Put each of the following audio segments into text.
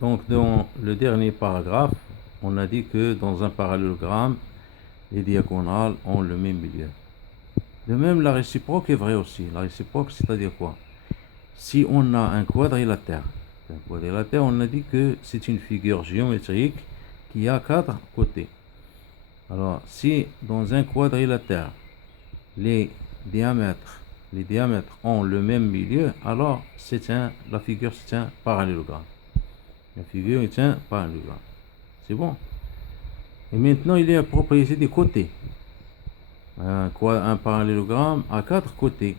Donc, dans le dernier paragraphe, on a dit que dans un parallélogramme, les diagonales ont le même milieu. De même, la réciproque est vraie aussi. La réciproque, c'est-à-dire quoi? Si on a un quadrilatère, on a dit que c'est une figure géométrique qui a 4 côtés. Alors, si dans un quadrilatère, les diamètres, les diamètres ont le même milieu, alors la figure c'est un parallélogramme. La figure est un parallélogramme. C'est bon. Et maintenant, il y a la propriété des côtés. Un parallélogramme a 4 côtés.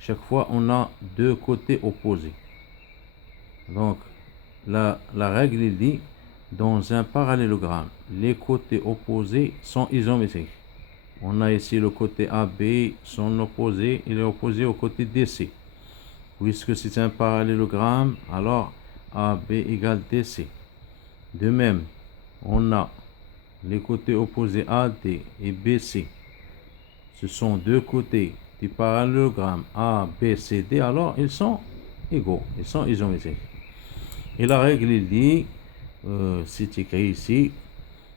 Chaque fois, on a 2 côtés opposés. Donc, la règle, il dit, dans un parallélogramme, les côtés opposés sont isométriques. On a ici le côté AB, son opposé, il est opposé au côté DC. Puisque c'est un parallélogramme, alors AB égale DC. De même, on a les côtés opposés AD et BC. Ce sont 2 côtés du parallélogramme ABCD, alors ils sont égaux, ils sont isométriques. Et la règle, il dit, c'est écrit ici,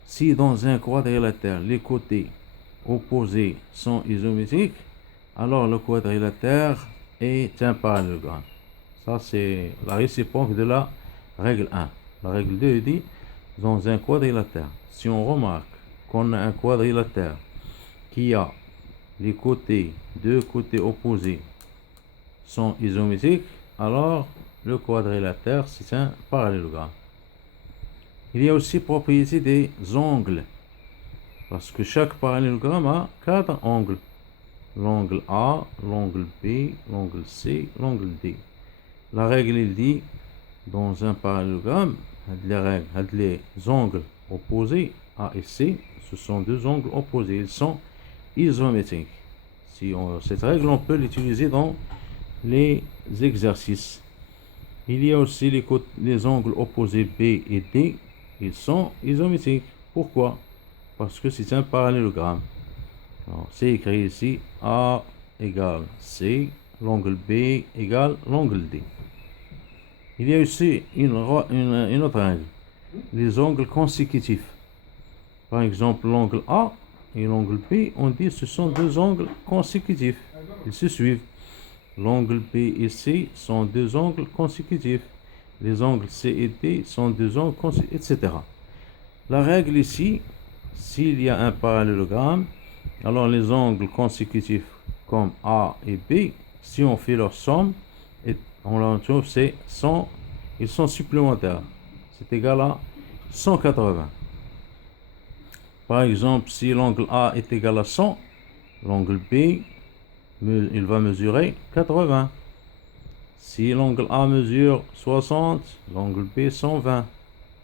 si dans un quadrilatère, les côtés opposés sont isométriques, alors le quadrilatère est un parallélogramme. Ça, c'est la réciproque de la règle 1. La règle 2 dit, dans un quadrilatère, si on remarque qu'on a un quadrilatère qui a les côtés, 2 côtés opposés sont isométriques, alors le quadrilatère, c'est un parallélogramme. Il y a aussi propriété des angles, parce que chaque parallélogramme a 4 angles. L'angle A, l'angle B, l'angle C, l'angle D. La règle, il dit, dans un parallélogramme, les angles opposés, A et C, ce sont 2 angles opposés, ils sont isométriques. Cette règle, on peut l'utiliser dans les exercices. Il y a aussi les angles opposés B et D, ils sont isométriques. Pourquoi? Parce que c'est un parallélogramme. C'est écrit ici A égale C, l'angle B égale l'angle D. Il y a aussi une autre règle, les angles consécutifs. Par exemple, l'angle A et l'angle B, on dit que ce sont 2 angles consécutifs. Ils se suivent. L'angle B et C sont 2 angles consécutifs. Les angles C et D sont 2 angles consécutifs, etc. La règle ici, s'il y a un parallélogramme, alors les angles consécutifs comme A et B, si on fait leur somme, on en trouve c'est 100, ils sont supplémentaires. C'est égal à 180. Par exemple, si l'angle A est égal à 100, l'angle B, il va mesurer 80. Si l'angle A mesure 60, l'angle B 120.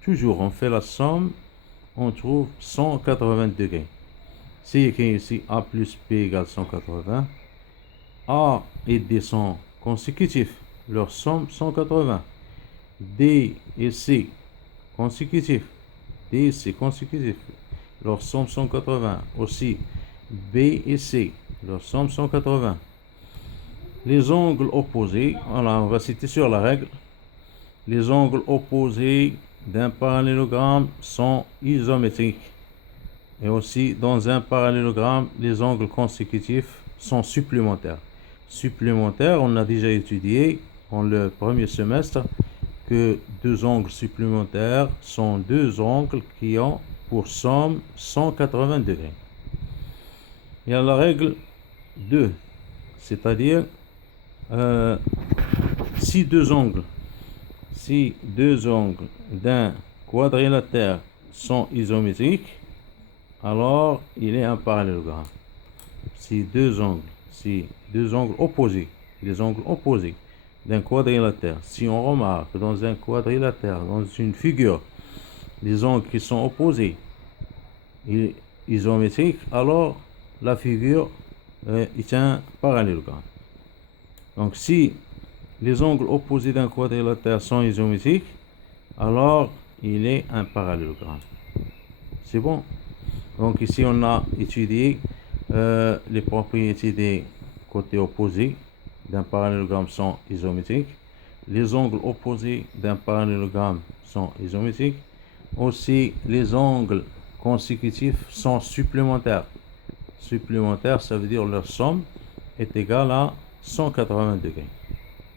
Toujours, on fait la somme, on trouve 180 degrés. C'est écrit ici A plus B égale 180. A et D sont consécutifs. Leur somme 180. D et C consécutifs. D et C consécutifs. Leur somme 180. Aussi B et C. Leur somme 180. Les angles opposés, voilà, on va citer sur la règle. Les angles opposés d'un parallélogramme sont isométriques. Et aussi, dans un parallélogramme, les angles consécutifs sont supplémentaires. Supplémentaires, on a déjà étudié dans le premier semestre que 2 angles supplémentaires sont 2 angles qui ont pour somme 180 degrés. Il y a la règle 2, c'est-à-dire si 2 angles d'un quadrilatère sont isométriques, alors il est un parallélogramme. Si deux angles opposés, les angles opposés d'un quadrilatère, si on remarque dans un quadrilatère, dans une figure, les angles qui sont opposés et isométriques, alors la figure est un parallélogramme. Donc si les angles opposés d'un quadrilatère sont isométriques, alors il est un parallélogramme. C'est bon? Donc ici on a étudié les propriétés des côtés opposés d'un parallélogramme sont isométriques. les angles opposés d'un parallélogramme sont isométriques. Aussi, les angles consécutifs sont supplémentaires. Supplémentaires, ça veut dire leur somme est égale à 180 degrés.